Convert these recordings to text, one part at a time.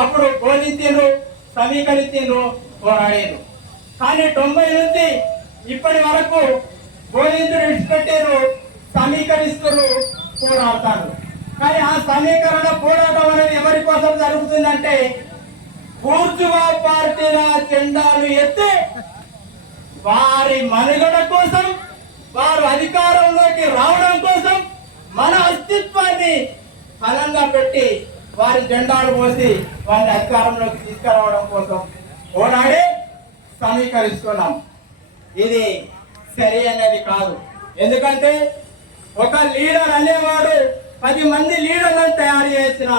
అప్పుడు బోధించారు, సమీకరించారు, పోరాడారు. కానీ 90 నుంచి ఇప్పటి వరకు బోధించుడు విడిచిపెట్టారు, సమీకరిస్తారు, పోరాడతారు. కానీ ఆ సమీకరణ పోరాటం అనేది ఎవరి కోసం జరుగుతుందంటే బూర్జువా పార్టీల జెండాలు ఎత్తి వారి మనుగడ కోసం, వారు అధికారంలోకి రావడం కోసం, మన అస్తిత్వాన్ని బలంగా పెట్టి వారి జెండాలు పోసి వారిని అధికారంలోకి తీసుకురావడం కోసం పోరాడి సమీకరిస్తున్నాం. ఇది సరి అనేది కాదు. ఎందుకంటే ఒక లీడర్ అనేవాడు 10 మంది లీడర్లను తయారు చేసిన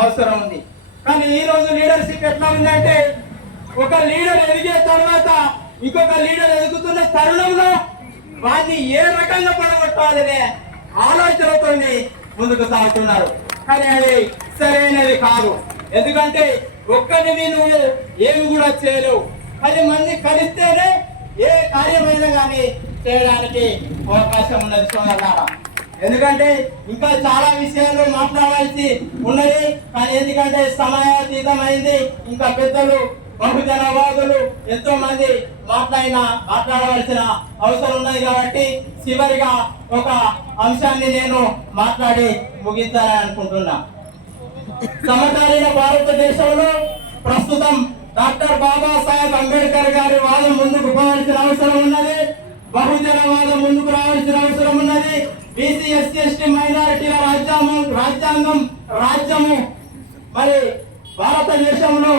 అవసరం ఉంది. కానీ ఈ రోజు లీడర్షిప్ ఎట్లా ఉందంటే ఒక లీడర్ ఎదిగే తర్వాత ఇంకొక లీడర్ ఎదుగుతున్న తరుణంలో వారిని ఏ రకంగా పడగొట్టాలనే ఆలోచనతో ముందుకు సాగుతున్నారు. కానీ అది సరైనది కాదు. ఎందుకంటే ఒక్కరిని నువ్వు ఏమి కూడా చేయలేవు. 10 మంది కలిస్తేనే ఏ కార్యమైనా కానీ చేయడానికి అవకాశం ఉన్నది సోదరులారా. ఎందుకంటే ఇంకా చాలా విషయాలు మాట్లాడాల్సి ఉన్నది. కానీ ఎందుకంటే సమయాతీతమైంది. ఇంకా పెద్దలు బహుజనవాదులు ఎంతో మంది మాట్లాడవలసిన అవసరం ఉన్నది. కాబట్టి చివరిగా ఒక అంశాన్ని నేను మాట్లాడి ముగించాలని అనుకుంటున్నా. సమకాలీన భారతదేశంలో ప్రస్తుతం డాక్టర్ బాబాసాహెబ్ అంబేద్కర్ గారి వాదం ముందుకు పోవాల్సిన అవసరం ఉన్నది. బహుజనవాదం ముందుకు రావాల్సిన అవసరం ఉన్నది. బీసీ ఎస్సీ ఎస్టీ మైనారిటీల రాజ్యము మరి భారతదేశంలో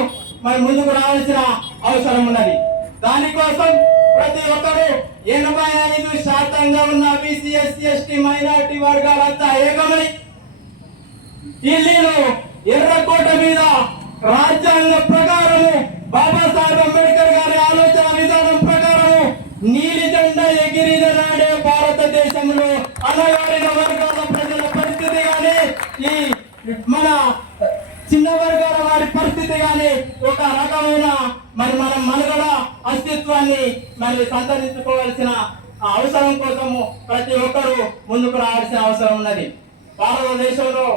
మరి ముందుకు రావాల్సిన అవసరం ఉన్నది. దానికోసం ప్రతి ఒక్కరు 85% ఉన్న బీసీ ఎస్సీ ఎస్టీ మైనారిటీ వర్గాలంతా ఏకమై ఢిల్లీలో ఎర్రకోట మీద రాజ్యాంగ ప్రకారము బాబాసాహెబ్ అంబేద్కర్ గారి ఆలోచన విధానం ప్రకారము నీలి జెండా ఎగిరినాడే భారతదేశంలో అణగారిన వర్గాల ప్రజల పరిస్థితి కానీ, ఈ మన చిన్న వర్గాల వారి పరిస్థితి కానీ ఒక రకమైన మరి మన మనుగడ అస్తిత్వాన్ని మరి సంతరించుకోవాల్సిన అవసరం కోసము ప్రతి ఒక్కరూ ముందుకు రావాల్సిన అవసరం ఉన్నది. భారతదేశంలో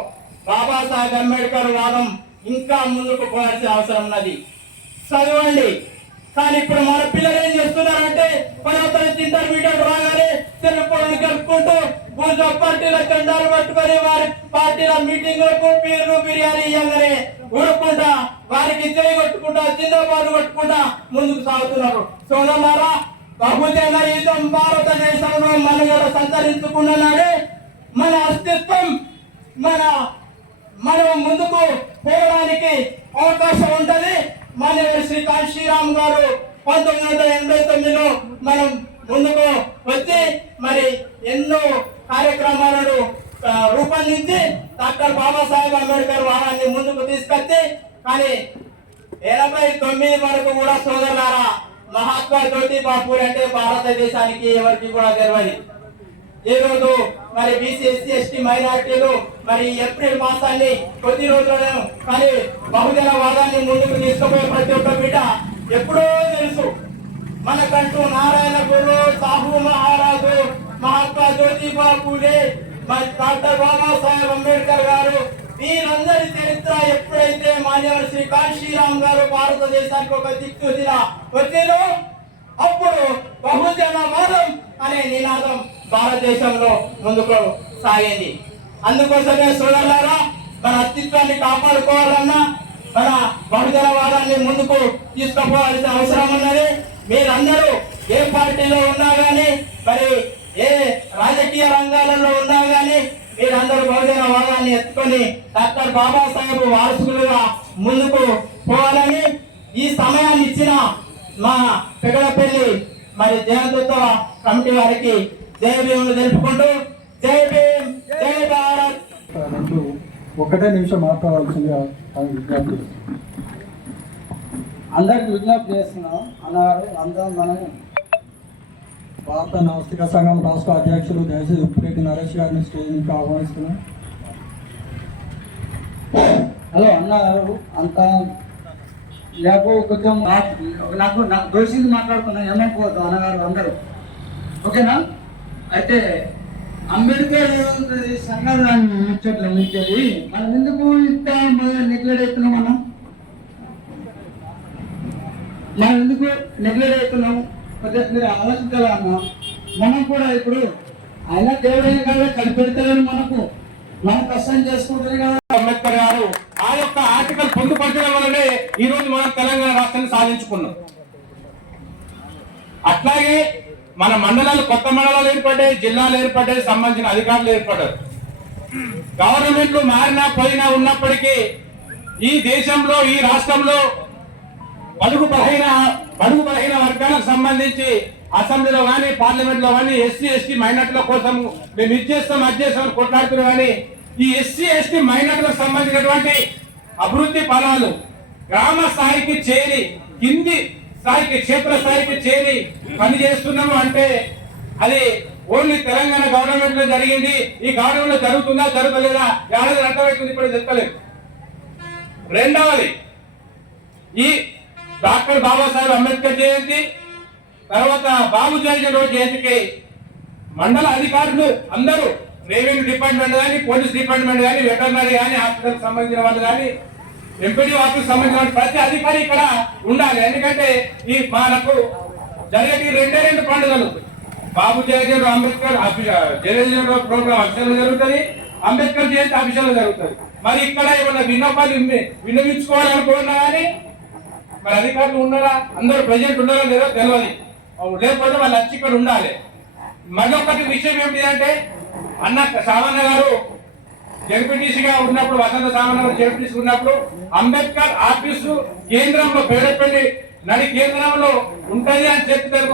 బాబాసాహెబ్ అంబేద్కర్ వాదం ఇంకా ముందుకు పోవాల్సిన అవసరం ఉన్నది. చదవండి. కానీ ఇప్పుడు మన పిల్లలు ఏం చేస్తున్నారంటే 10వ తరగతి ఇంటర్మీడియట్ రాగానే సెల్ఫోన్లు కలుపుకుంటూ బూజా పార్టీల జెండాలు పట్టుకొని వారి పార్టీల మీటింగ్లకు పీర్లు బిర్యానీ ఇవ్వగానే ఊరుకుంటా వారికి చేయి కొట్టుకుంటా జిందాబాద్ కొట్టుకుంటా ముందుకు సాగుతున్నారు. సోదరులారా, బహుజన యుద్ధం భారతదేశంలో మనుగడ సంతరించుకున్న నాడే మన అస్తిత్వం మనం ముందుకు పోవడానికి అవకాశం ఉంటది. మాన్యవర్ శ్రీ కాశీరామ్ గారు 1989లో మనం ముందుకు వచ్చి మరి ఎన్నో కార్యక్రమాలను రూపొందించి డాక్టర్ బాబాసాహెబ్ అంబేద్కర్ వారాన్ని ముందుకు తీసుకొచ్చి, కానీ 89 వరకు కూడా సోదరులారా మహాత్మా జ్యోతిబా పూలే అంటే భారతదేశానికి ఎవరికి కూడా తెలియదు. ఈ రోజు మరి బీసీ ఎస్సీ ఎస్టీ మైనారిటీలు మరి ఏప్రిల్ మాసాన్ని కొద్ది రోజులను కానీ బహుజన వాదాన్ని ముందుకు తీసుకుపోయే ప్రతి ఒక్క బిడ్డ ఎప్పుడో తెలుసు. మనకంటూ నారాయణ గురు, సాహు మహారాజు, మహాత్మా జ్యోతిబా పూలే, మరి డాక్టర్ బాబాసాహెబ్ అంబేద్కర్ గారు వీరందరి చరిత్ర ఎప్పుడైతే మాన్యవర్ శ్రీ కాశీరామ్ గారు భారతదేశానికి ఒక దిక్సూచిగా వచ్చారో అప్పుడు బహుజన వాదం అనే నినాదం భారతదేశంలో ముందుకు సాగింది. అందుకోసమే సోదరులారా, మన అస్తిత్వాన్ని కాపాడుకోవాలన్నా మన బహుజనవాదాన్ని ముందుకు తీసుకుపోవాల్సిన అవసరం ఉన్నది. మీరందరూ ఏ పార్టీలో ఉన్నా గానీ మరి ఏ రాజకీయ రంగాలలో ఉన్నా గానీ మీరందరూ బహుజనవాదాన్ని ఎత్తుకొని డాక్టర్ బాబాసాహెబ్ వారసులుగా ముందుకు పోవాలని ఈ సమయాన్ని ఇచ్చిన మా పెగడపల్లి మరి జయంతోత్సవ కమిటీ వారికి జై భీములు తెలుపుకుంటూ జై భీమ్ జై భారత్. ఒకటే నిమిషం మాట్లాడాల్సిందిగా విజ్ఞప్తి. అందరికి విజ్ఞప్తి చేస్తున్నాం అన్నారు. అందరం మనం భారత నాస్తిక సంఘం రాష్ట్ర అధ్యక్షులు దయచేసి ఉప్పురెడ్డి నరేష్ గారిని స్టేజ్ నుంచి ఆహ్వానిస్తున్నాం. హలో అన్నారు అంతా లేకపో కొంచెం నాకు దోషింది మాట్లాడుతున్నాను, ఏమనుకోవద్దు అన్నగారు అందరూ, ఓకేనా? అయితే అంబేద్కర్ సంఘాన్ని ముచ్చట్లు ముచ్చేది మనం ఎందుకు ఇంత నెగ్లెక్ట్ అవుతున్నాం? మనం మనం ఎందుకు నెగ్లెక్ట్ అవుతున్నాము? కొద్దిగా మీరు ఆలోచించాలా అన్న? మనం కూడా ఇప్పుడు ఆయన దేవుడైన కదా కనిపెడతారని మనం కష్టం చేసుకుంటేనే కదా. అంబేద్కర్ గారు ఆ యొక్క ఆర్టికల్ పొందుపరచడం వల్లనే ఈ రోజు మనం తెలంగాణ రాష్ట్రాన్ని సాధించుకున్నాం. అట్లాగే మన మండలాలు, కొత్త మండలాలు ఏర్పడ్డాయి, జిల్లాలు ఏర్పడ్డాయి, సంబంధించిన అధికారులు ఏర్పడ్డారు. గవర్నమెంట్లు మారినా పోయినా ఉన్నప్పటికీ ఈ దేశంలో, ఈ రాష్ట్రంలో బడుగు బలహీన వర్గాలకు సంబంధించి అసెంబ్లీలో కానీ, పార్లమెంట్ లో కానీ ఎస్సీ ఎస్టీ మైనార్టీల కోసం మేము ఇది చేస్తాం, అది చేస్తాం కొట్లాడుతున్నాం. కానీ ఈ ఎస్సీ ఎస్టీ మైనార్టీలకు సంబంధించినటువంటి అభివృద్ధి ఫలాలు గ్రామ స్థాయికి చేరి, కింది స్థాయికి, క్షేత్ర స్థాయికి చేరి పని చేస్తున్నాము అంటే అది ఓన్లీ తెలంగాణ గవర్నమెంట్ లో జరిగింది. ఈ గవర్నమెంట్ లో జరుగుతుందా, జరుగుతలేదా ఏడాది అర్థమవుతుంది, ఇప్పుడు చెప్తలేదు. రెండవది, ఈ డాక్టర్ బాబాసాహెబ్ అంబేద్కర్ జయంతి, తర్వాత బాబు జగన్ జయంతికి మండల అధికారులు అందరూ, రెవెన్యూ డిపార్ట్మెంట్ కానీ, పోలీస్ డిపార్ట్మెంట్ కానీ, వెటర్నరీ కానీ, హాస్పిటల్ సంబంధించిన వాళ్ళు కానీ, ఎంపీడీ ఆఫీస్ సంబంధించిన ప్రతి అధికారి ఇక్కడ ఉండాలి. ఎందుకంటే ఈ మనకు జరిగే రెండు పండుగలు, బాబు జగన్ అంబేద్కర్ జగన్ ప్రోగ్రామ్ అఫీషియల్ జరుగుతుంది, అంబేద్కర్ జయంతి అఫీషియల్ జరుగుతుంది. మరి ఇక్కడ ఏమన్నా విన్నపాలు విన్నవించుకోవాలనుకున్నా కానీ మరి అధికారులు ఉన్నారా, అందరూ ప్రజెంట్ ఉన్నారా లేదో తెలియదు. లేకపోతే వాళ్ళు వచ్చి ఇక్కడ ఉండాలి. మరొకటి విషయం ఏమిటి అంటే, అన్న సామాన్య గారు జడ్పీటీసీగా ఉన్నప్పుడు, వసంత సామాన్య గారు జడ్పీటీసీ ఉన్నప్పుడు అంబేద్కర్ ఆఫీసు కేంద్రంలో, పేడపల్లి నడి కేంద్రంలో ఉంటది అని చెప్తారు.